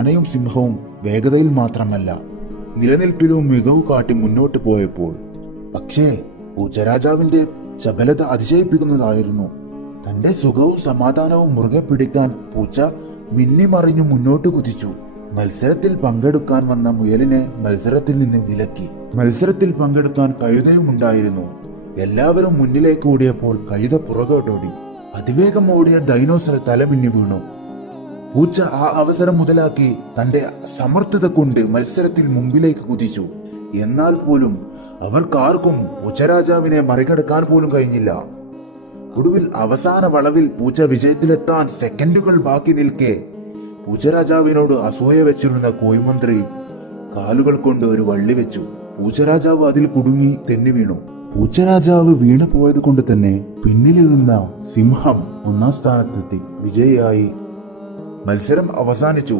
ആനയും സിംഹവും വേഗതയിൽ മാത്രമല്ല നിലനിൽപ്പിലും മികവ് കാട്ടി മുന്നോട്ട് പോയപ്പോൾ പക്ഷേ പൂച്ചരാജാവിന്റെ ചപലത അതിശയിപ്പിക്കുന്നതായിരുന്നു. തന്റെ സുഖവും സമാധാനവും മുറുകെ പിടിക്കാൻ പൂച്ച മിന്നിമറിഞ്ഞു മുന്നോട്ട് കുതിച്ചു. മത്സരത്തിൽ പങ്കെടുക്കാൻ വന്ന മുയലിനെ മത്സരത്തിൽ നിന്ന് വിലക്കി. മത്സരത്തിൽ പങ്കെടുക്കാൻ കഴുതയുമുണ്ടായിരുന്നു. എല്ലാവരും മുന്നിലേക്ക് ഓടിയപ്പോൾ കഴുത പുറകോട്ടോടി. അതിവേഗം ഓടിയ ഡൈനോസർ തലമിന്നി വീണു. പൂച്ച ആ അവസരം മുതലാക്കി തന്റെ സമർത്ഥത കൊണ്ട് മത്സരത്തിൽ മുമ്പിലേക്ക് കുതിച്ചു. എന്നാൽ പോലും അവർക്കാർക്കും പൂച്ചരാജാവിനെ മറികടക്കാൻ പോലും കഴിഞ്ഞില്ല. ഒടുവിൽ അവസാന വളവിൽ പൂച്ച വിജയത്തിലെത്താൻ സെക്കൻഡുകൾ ബാക്കി നിൽക്കെ പൂച്ചരാജാവിനോട് അസൂയ വെച്ചിരുന്ന കോയിമന്ത്രി കാലുകൾ കൊണ്ട് ഒരു വള്ളി വെച്ചു. പൂച്ചരാജാവ് അതിൽ കുടുങ്ങി തെന്നി വീണു. പൂച്ചരാജാവ് വീണു പോയത് കൊണ്ട് തന്നെ പിന്നിലിരുന്ന സിംഹം ഒന്നാം സ്ഥാനത്തെത്തി വിജയിയായി. മത്സരം അവസാനിച്ചു.